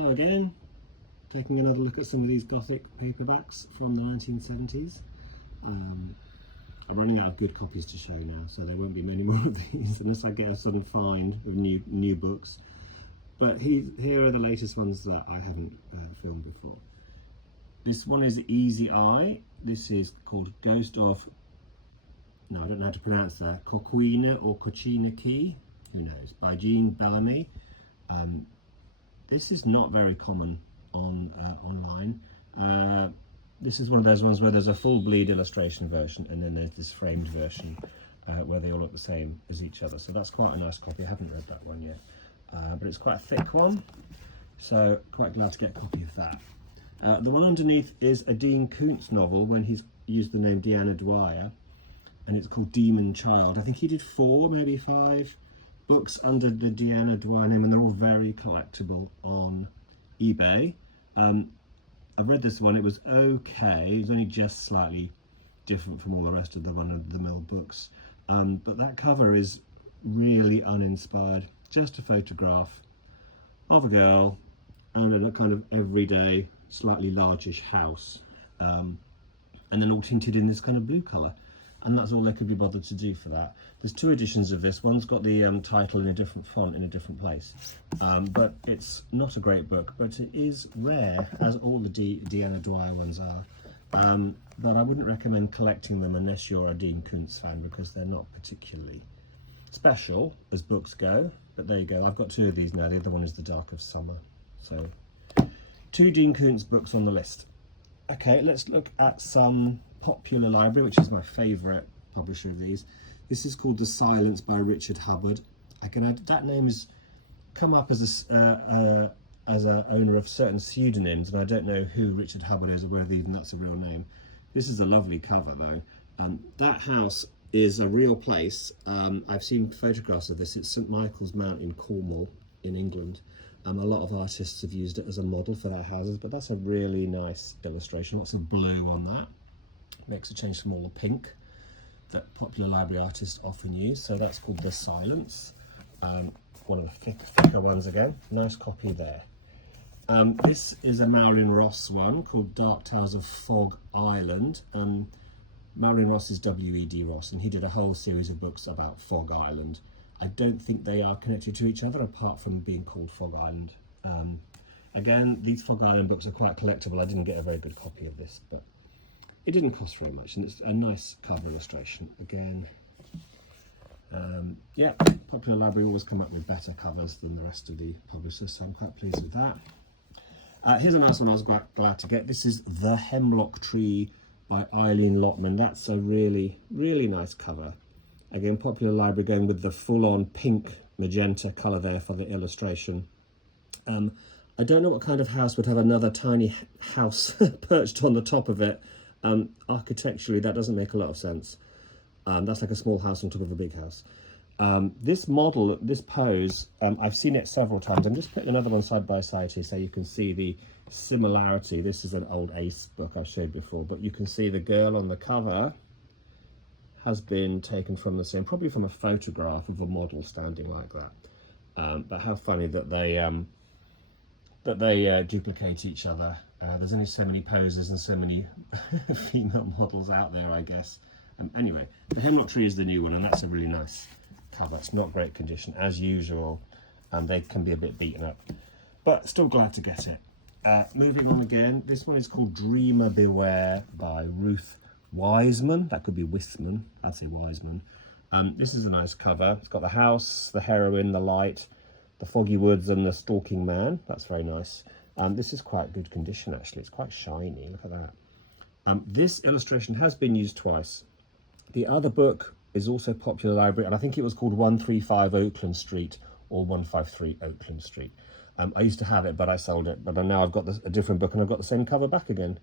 Hello again, taking another look at some of these Gothic paperbacks from the 1970s. I'm running out of good copies to show now, so there won't be many more of these unless I get a sudden find of new books. But here are the latest ones that I haven't filmed before. This one is Easy Eye. This is called Ghost of, no, I don't know how to pronounce that, Coquina or Cochina Key, who knows, by Jean Bellamy. This is not very common online. This is one of those ones where there's a full bleed illustration version and then there's this framed version where they all look the same as each other. So that's quite a nice copy. I haven't read that one yet, but it's quite a thick one. So quite glad to get a copy of that. The one underneath is a Dean Koontz novel when he's used the name Deanna Dwyer, and it's called Demon Child. I think he did 4, maybe 5 books under the Deanna Dwyer name, and they're all very collectible on eBay. I've read this one, it was okay, it was only just slightly different from all the rest of the run-of-the-mill books. But that cover is really uninspired, just a photograph of a girl and a kind of everyday, slightly largish house, and then all tinted in this kind of blue colour. And that's all they could be bothered to do for that. There's 2 editions of this. One's got the title in a different font in a different place. But it's not a great book, but it is rare, as all the Deanna Dwyer ones are. But I wouldn't recommend collecting them unless you're a Dean Koontz fan, because they're not particularly special as books go. But there you go, I've got 2 of these now. The other one is The Dark of Summer. So 2 Dean Koontz books on the list. Okay, let's look at some Popular Library, which is my favourite publisher of these. This is called The Silence by Richard Hubbard. That name has come up as a owner of certain pseudonyms, and I don't know who Richard Hubbard is or whether even that's a real name. This is a lovely cover though. That house is a real place. I've seen photographs of this. It's St Michael's Mount in Cornwall in England. A lot of artists have used it as a model for their houses, but that's a really nice illustration. Lots of blue on that. Makes a change from all the pink that Popular Library artists often use. So that's called The Silence. One of the thicker ones again. Nice copy there. This is a Marilyn Ross one called Dark Tales of Fog Island. Marilyn Ross is W.E.D. Ross, and he did a whole series of books about Fog Island. I don't think they are connected to each other apart from being called Fog Island. Again, these Fog Island books are quite collectible. I didn't get a very good copy of this, but it didn't cost very much, and it's a nice cover illustration again. Yeah, Popular Library always come up with better covers than the rest of the publishers, so I'm quite pleased with that. Here's a nice one I was quite glad to get. This is The Hemlock Tree by Eileen Lotman. That's a really, really nice cover. Again, Popular Library going with the full-on pink magenta colour there for the illustration. I don't know what kind of house would have another tiny house perched on the top of it. Architecturally, that doesn't make a lot of sense. That's like a small house on top of a big house. This model, this pose, I've seen it several times. I'm just putting another one side by side here so you can see the similarity. This is an old Ace book I've showed before, but you can see the girl on the cover has been taken from the same, probably from a photograph of a model standing like that. But how funny that they duplicate each other. There's only so many poses and so many female models out there, I guess. Anyway, The Hemlock Tree is the new one, and that's a really nice cover. It's not great condition, as usual. They can be a bit beaten up, but still glad to get it. Moving on again, this one is called Dreamer Beware by Ruth Wiseman. That could be Wisman, I'd say Wiseman. This is a nice cover. It's got the house, the heroine, the light, the foggy woods, and the stalking man. That's very nice. This is quite good condition actually. It's quite shiny. Look at that. This illustration has been used twice. The other book is also Popular Library, and I think it was called 135 Oakland Street or 153 Oakland Street. I used to have it, but I sold it. But now I've got a different book, and I've got the same cover back again.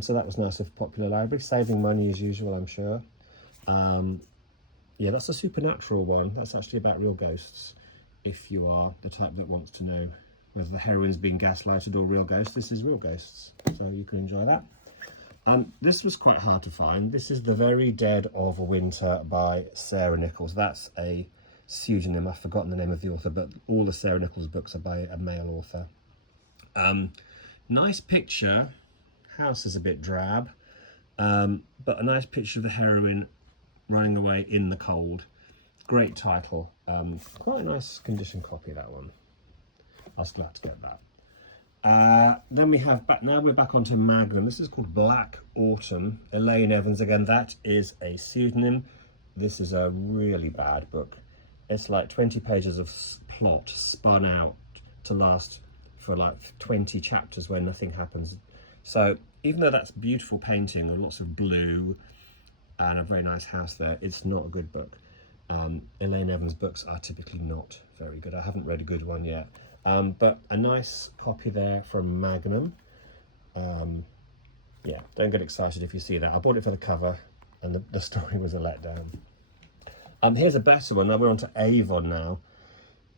So that was nice of Popular Library, saving money as usual, I'm sure. Yeah, that's a supernatural one. That's actually about real ghosts. If you are the type that wants to know whether the heroine's being gaslighted or real ghosts, this is real ghosts. So you can enjoy that. This was quite hard to find. This is The Very Dead of Winter by Sarah Nichols. That's a pseudonym. I've forgotten the name of the author, but all the Sarah Nichols books are by a male author. Nice picture. House is a bit drab, but a nice picture of the heroine running away in the cold. Great title. Quite a nice condition copy, that one. I was glad to get that. Then we have now we're back onto Magnum. This is called Black Autumn. Elaine Evans again. That is a pseudonym. This is a really bad book. It's like 20 pages of plot spun out to last for like 20 chapters where nothing happens. So even though that's beautiful painting and lots of blue and a very nice house there, it's not a good book. Elaine Evans books are typically not very good. I haven't read a good one yet. But a nice copy there from Magnum. Yeah, don't get excited if you see that. I bought it for the cover and the story was a letdown. Here's a better one. Now we're on to Avon now.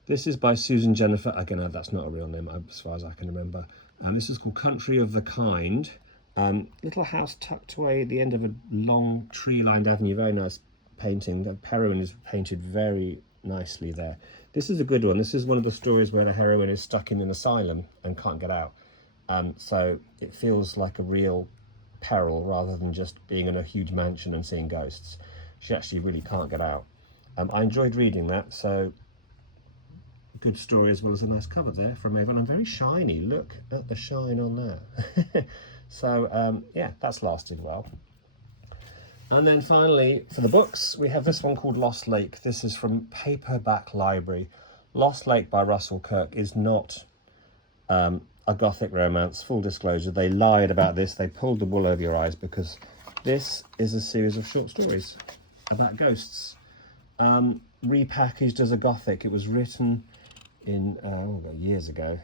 This is by Susan Jennifer. Again, that's not a real name as far as I can remember. This is called Country of the Kind. Little house tucked away at the end of a long tree-lined avenue. Very nice painting. The heroine is painted very nicely there. This is a good one. This is one of the stories where the heroine is stuck in an asylum and can't get out. So it feels like a real peril rather than just being in a huge mansion and seeing ghosts. She actually really can't get out. I enjoyed reading that, so good story as well as a nice cover there from Avon. And very shiny. Look at the shine on there. So yeah, that's lasted well. And then finally, for the books, we have this one called Lost Lake. This is from Paperback Library. Lost Lake by Russell Kirk is not a Gothic romance. Full disclosure, they lied about this. They pulled the wool over your eyes because this is a series of short stories about ghosts. Repackaged as a Gothic. It was written in years ago.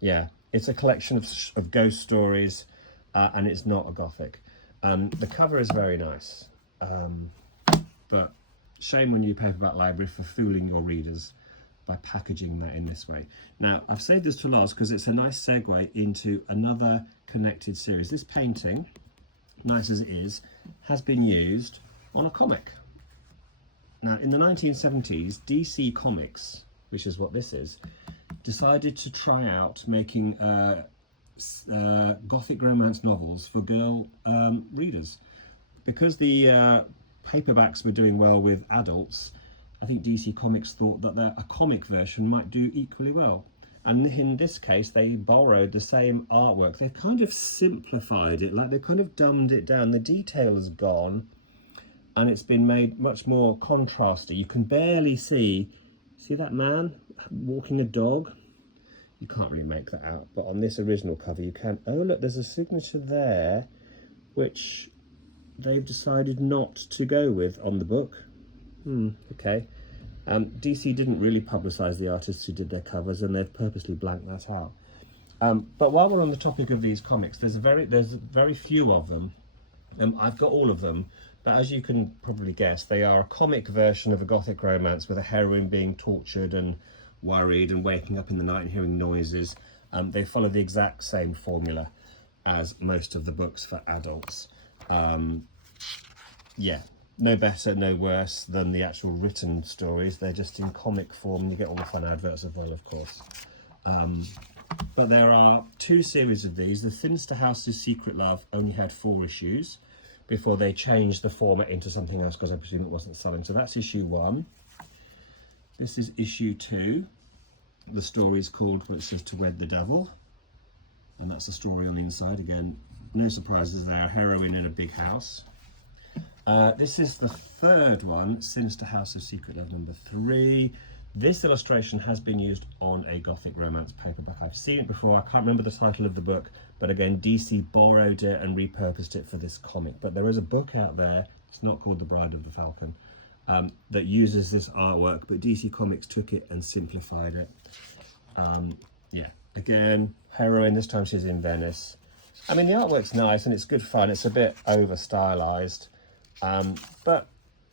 Yeah, it's a collection of ghost stories, and it's not a Gothic. The cover is very nice, but shame on you, Paperback Library, for fooling your readers by packaging that in this way. Now, I've saved this to last because it's a nice segue into another connected series. This painting, nice as it is, has been used on a comic. Now, in the 1970s, DC Comics, which is what this is, decided to try out making Gothic romance novels for girl readers. Because the paperbacks were doing well with adults, I think DC Comics thought that a comic version might do equally well. And in this case, they borrowed the same artwork. They've kind of simplified it, like they've kind of dumbed it down. The detail is gone, and it's been made much more contrasty. You can barely see that man walking a dog? You can't really make that out, but on this original cover you can. Oh look, there's a signature there, which they've decided not to go with on the book. Okay. DC didn't really publicise the artists who did their covers, and they've purposely blanked that out. But while we're on the topic of these comics, there's very few of them. I've got all of them, but as you can probably guess, they are a comic version of a Gothic romance with a heroine being tortured and worried and waking up in the night and hearing noises. They follow the exact same formula as most of the books for adults. Yeah, no better, no worse than the actual written stories. They're just in comic form. You get all the fun adverts as well, of course. But there are two series of these. The Finster House's Secret Love only had 4 issues before they changed the format into something else because I presume it wasn't selling. So that's issue 1. This is issue 2. The story is called, well, it says To Wed the Devil. And that's the story on the inside. Again, no surprises there. Heroine in a big house. This is the 3rd one, Sinister House of Secret Love number 3. This illustration has been used on a Gothic romance paperback. I've seen it before. I can't remember the title of the book, but again, DC borrowed it and repurposed it for this comic. But there is a book out there, it's not called The Bride of the Falcon, that uses this artwork, but DC Comics took it and simplified it. Yeah, again, heroine, this time she's in Venice. I mean, the artwork's nice and it's good fun. It's a bit over-stylized, but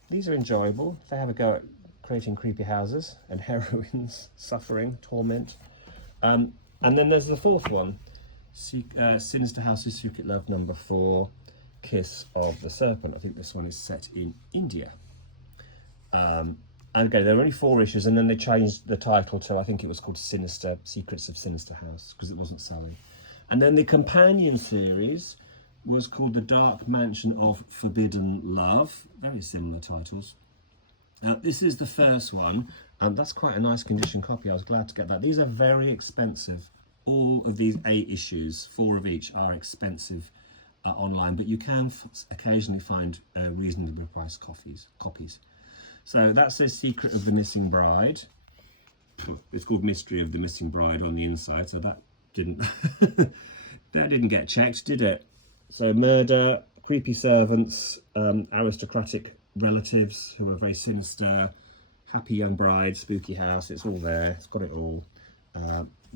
these are enjoyable. They have a go at creating creepy houses and heroines suffering, torment. And then there's the 4th one, Sinister House's Secret Love number 4, Kiss of the Serpent. I think this one is set in India. And again, there were only 4 issues, and then they changed the title to, I think it was called Sinister, Secrets of Sinister House, because it wasn't selling. And then the companion series was called The Dark Mansion of Forbidden Love. Very similar titles. This is the first one, and that's quite a nice condition copy. I was glad to get that. These are very expensive. All of these 8 issues, 4 of each, are expensive online, but you can occasionally find reasonably priced copies. So that says Secret of the Missing Bride. It's called Mystery of the Missing Bride on the inside, so that didn't that didn't get checked, did it? So murder, creepy servants, aristocratic relatives who are very sinister, happy young bride, spooky house. It's all there. It's got it all.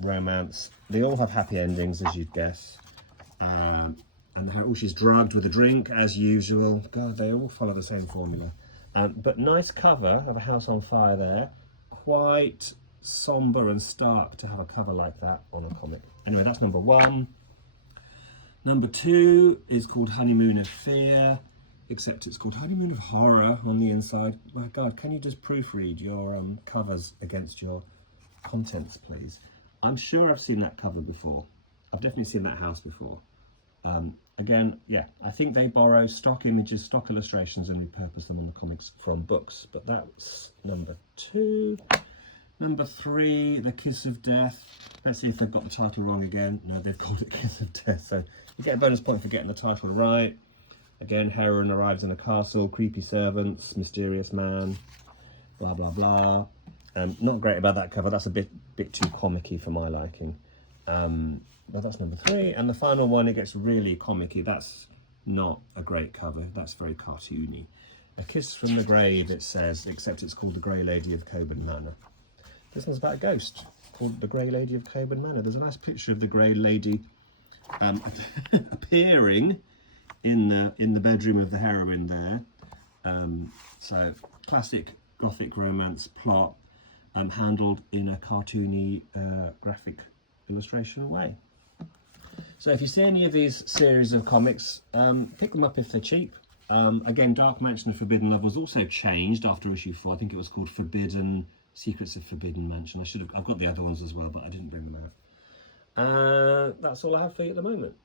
Romance. They all have happy endings, as you'd guess. And she's drugged with a drink, as usual. God, they all follow the same formula. But nice cover of a house on fire there. Quite sombre and stark to have a cover like that on a comic. Anyway, that's number 1. Number 2 is called Honeymoon of Fear, except it's called Honeymoon of Horror on the inside. My God, can you just proofread your covers against your contents, please? I'm sure I've seen that cover before. I've definitely seen that house before. Again, yeah, I think they borrow stock images, stock illustrations, and repurpose them in the comics from books. But that's number 2. Number 3, The Kiss of Death. Let's see if they've got the title wrong again. No, they've called it Kiss of Death. So you get a bonus point for getting the title right. Again, heroine arrives in a castle, creepy servants, mysterious man, blah, blah, blah. Not great about that cover. That's a bit too comic-y for my liking. Well, that's number 3, and the final one, it gets really comic-y. That's not a great cover. That's very cartoony. A Kiss from the Grave, it says, except it's called The Grey Lady of Coburn Manor. This one's about a ghost called The Grey Lady of Coburn Manor. There's a nice picture of the Grey Lady appearing in the bedroom of the heroine there. So classic Gothic romance plot, handled in a cartoony, graphic illustration way. So if you see any of these series of comics, pick them up if they're cheap. Again, Dark Mansion of Forbidden Love was also changed after issue 4. I think it was called Secrets of Forbidden Mansion. I've got the other ones as well, but I didn't bring them out. That's all I have for you at the moment.